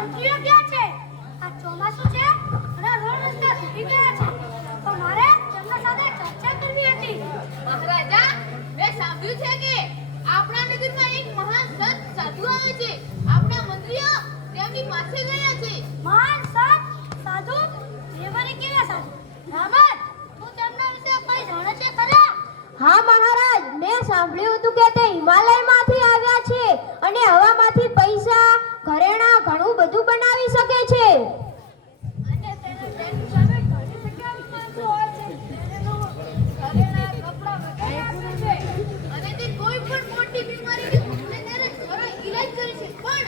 મંત્રીઓ ક્યાં છે? આ ચોમાસું છે અને રોડ રસ્તા તૂટી ગયા છે, તો મારે તેમના સાથે ચર્ચા કરવી હતી. મહારાજા, મેં સાંભળ્યું છે કે આપણા નગરમાં એક મહાન સંત સાધુ આવે છે. આપણા મંત્રીઓ તેમની પાસે ગયા છે. મહાન સંત સાધુ? એવાને કેવા સાધુ? રામન, તું તેમના વિશે કંઈ જાણે છે ખરા? હા મહારાજ, મેં સાંભળ્યું હતું કે તે હિમાલયમાંથી આવ્યા છે અને હવામાંથી પૈસા, ઘરેણાં ઘણું બધું બનાવી શકે છે. અને તેને તેની સામે ઘણી જગ્યાએ માણસો હોય છે. તેને ઘરેણાં, કપડાં વગેરે આપે છે. અને તે કોઈ પણ મોટી બીમારીની ઉઠે ત્યારે સરળ ઈલાજ કરે છે, પણ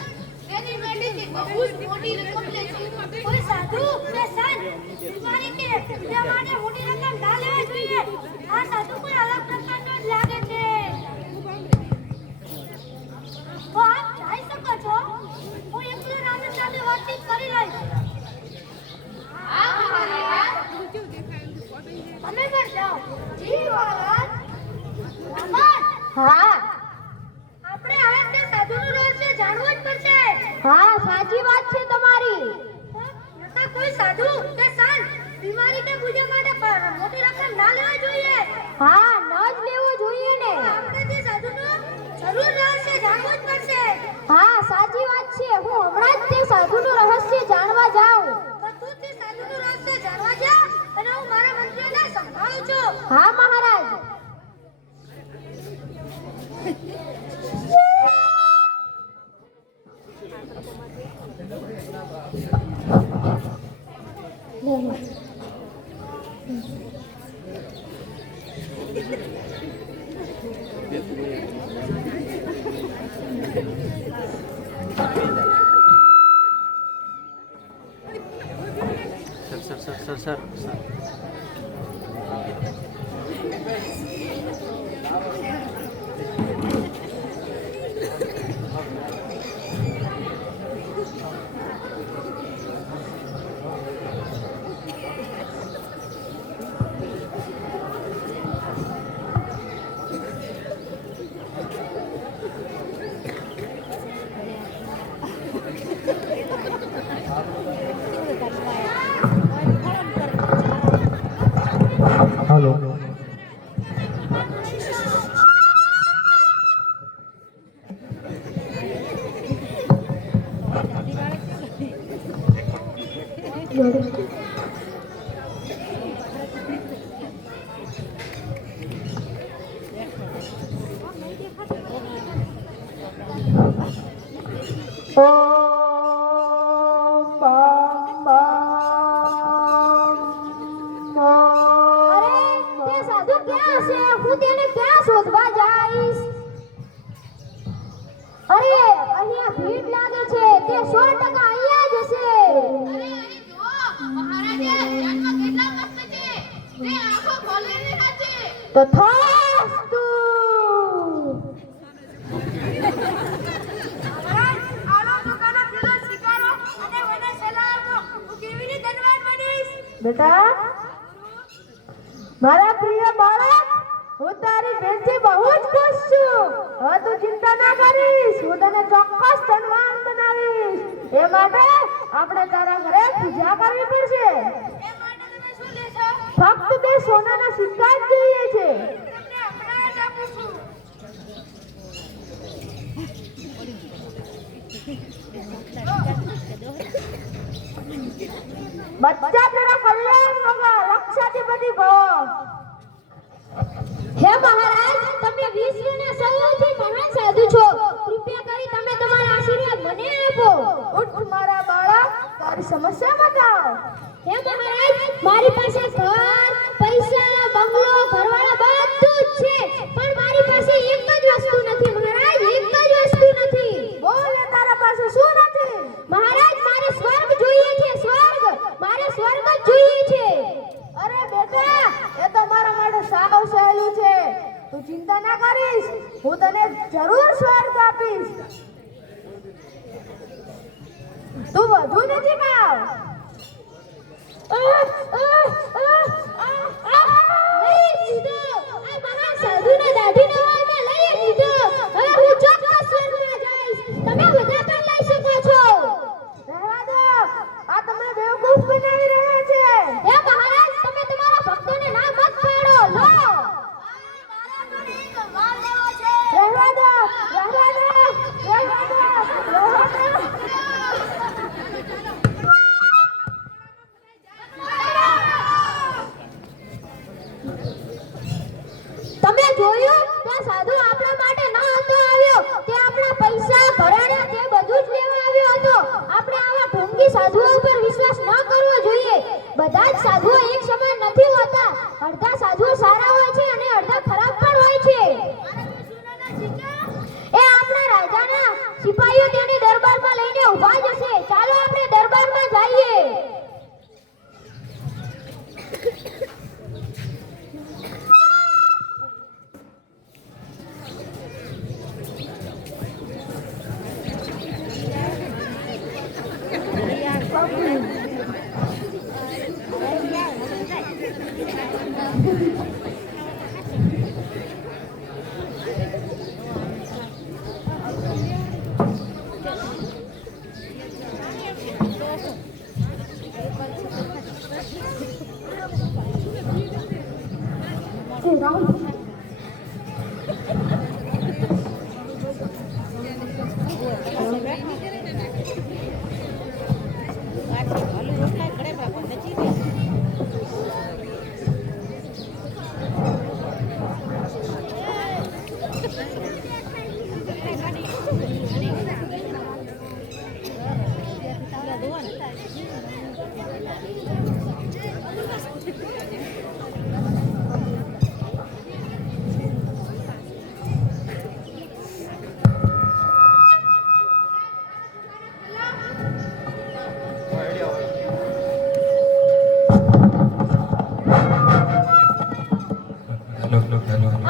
તેની માટે તે બહુ જ મોટી રકમ લે છે. કોઈ સાધુ કે સંત બીમારી કે તે માટે મોટી રકમ ના લેવી જોઈએ. આ સાધુ કોઈ અલગ પ્રકારનો જ લાગે છે. તો આપ જઈ શકો છો. હું એકલો રામન સાથે વાતચીત કરી લઈશ. હા મહારાજા. તમે પણ જાઓ. જી મહારાજ. રામન, હા આપણે આ તે સાધુનું રહસ્ય જાણવું જ પડશે. હા, સાચી વાત છે તમારી. નકા કોઈ સાધુ કે સંત બીમારી કે પૂજા માટે મોટી રકમ ના લેવી જોઈએ. હા, ન જ લેવું જોઈએ ને. આપણે તે સાધુનું જરૂર રહસ્ય જાણવું જ પડશે. હા, સાચી વાત છે. હું હમણાં જ તે સાધુનું રહસ્ય જાણવા જાઉં. તો તું તે સાધુનું રહસ્ય જાણવા જા અને હું મારા મંત્રીને સંભાળું છું. હા મહારાજ. સર हेलो હું તેને ક્યાં શોધવા જઈશ? અરે, અહીંયા ભીડ લાગે છે. તે 100% અહીંયા જ હશે. અરે અહીં જુઓ, મહારાજા ધ્યાનમાં કેટલા મસ્ત છે. તે આંખો ખોલી રહ્યા છે. તથાસ્તુ. આલો દુકાનો ફેરો શિકારો અને વને સલામો હું કેવી રીતે ધનવાન બનીશ? બેટા, મારા પ્રિય બાળક, હું તારી બેનથી બહુ જ ખુશ છું. હવે તું ચિંતા ના કરીશ. હું તને ચોક્કસ ધનવાન બનાવીશ. એ માટે આપણે તારા ઘરે પૂજા કરવી પડશે. એ માટે તમે શું લેશો? ફક્ત બે સોનાના સિક્કા જ જોઈએ છે. તમને હમણાં જ આપું છું. બચ્ચા તેરા કલ્યાણ હોગા, રક્ષાધિપતિ ભવ. હે મહારાજ, તમે વિશ્વના સૌથી મહાન સાધુ છો. કૃપા કરી તમે તમારા આશીર્વાદ મને આપો. ઉઠ મારા બાળક, તારી સમસ્યા બતાવ. હે મહારાજ, મારી પાસે ઘર, પૈસા, બંગલો, ઘરવાળા બધું જ છે, પણ મારી પાસે એક જ વસ્તુ નથી મહારાજ, એક જ વસ્તુ નથી. બોલ, તારા પાસે શું નથી? મહારાજ, મારે સ્વર્ગ જોઈએ છે. સ્વર્ગ, મારે સ્વર્ગ જ જોઈએ છે. અરે બેટા, એ તો મારા માટે સાવ સહેલું છે. તું ચિંતા ના કરીશ, હું તને જરૂર સ્વર્ગ આપીશ. તું વધુ નથી ખાવ. લઈ લીધો. આ મહાન સાધુના દાઢીના વાળમાં લઈ લીધો. હવે હું ચોક્કસ સ્વર્ગમાં જઈશ. તમે બધા પણ લઈ શકો છો.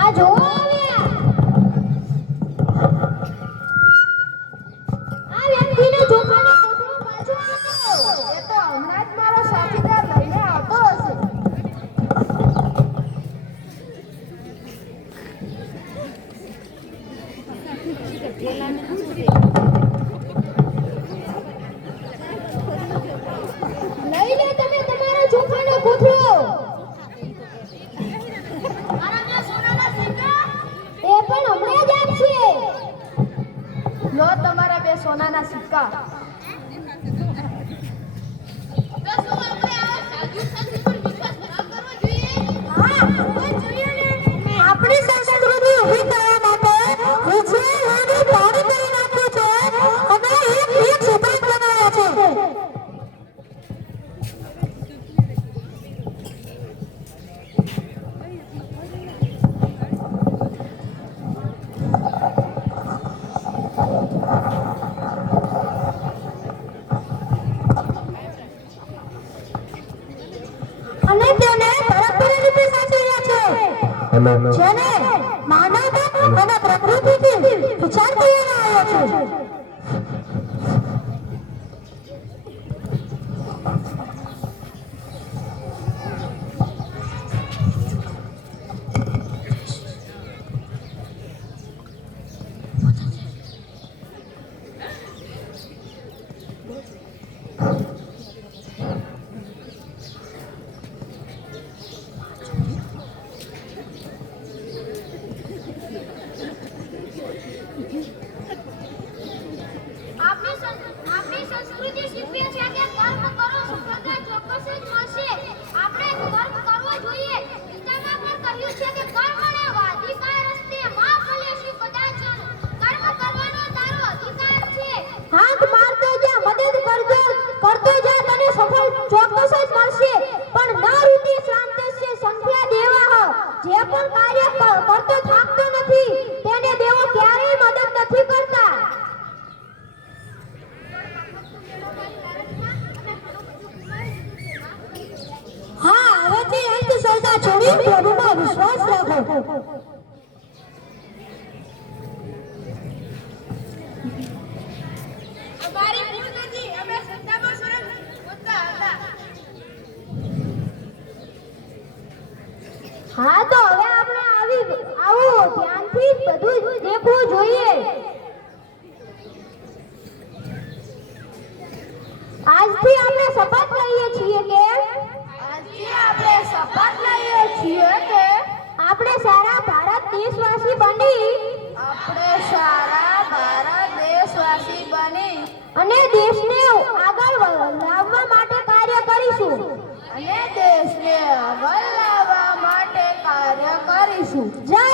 આ જોવો આવ્યા. આ વ્યક્તિને જોખાનો કોથળો પાછો આપો. એ તો હમણાં જ મારો સાથીદાર લઈને આવતો હશે. લઈ લે તમે તમારો જોખાનો કોથળો. મારા બે સોનાના સિક્કા એ પણ હમણાં જ આપશે. લો તમારા 2 સોનાના સિક્કા. તો શું આપણે આ સાધુ સંત પર વિશ્વાસ ન કરવો જોઈએ? હા કરવો જોઈએ ને. આપણી સંસ્કૃતિ ઊભી કરવા માટે વિજયવાણી પાણી કરી નાખ્યું છે અને એક સિદ્ધાંત બનાવ્યા છે. અને તેને પરંપરા રીતે સાચવ્યા છે. જેને માનવતા અને પ્રકૃતિથી વિચાર કરવામાં આવ્યો છે. આપણી સંસ્કૃતિ શીખવે છે કે કર્મ કરો સફળતા ચોક્કસ જ મળશે. આપણે કર્મ કરવો જોઈએ. ગીતામાં પણ કહ્યું છે કે કર્મને વાધિકાર અસ્તે મા ફલેષુ કદાચન. કર્મ કરવાનો તારો અધિકાર છે. હાથ મારતો જા, મદદ કરતો જા, તને સફળ ચોક્કસ જ મળશે. પણ ન રૂટી શાંતસ્ય સંખ્યા દેવાહ. જે પણ કાર્ય કરતો થાકતો નથી તેને દેવો ક્યારેય મદદ નથી કરતા. હા, હવેથી અંધશ્રદ્ધા છોડી પ્રભુમાં વિશ્વાસ રાખો. અમારી ભૂલ નથી. અમે શ્રદ્ધામાં સરળ હોતા હતા. હા, તો હવે આપણે આવું ધ્યાનથી બધું જ દેખવું જોઈએ. આજથી આપણે શપથ લઈએ છીએ કે આપણે સારા ભારત દેશવાસી બની અને દેશને આગળ લાવવા માટે કાર્ય કરીશું. જય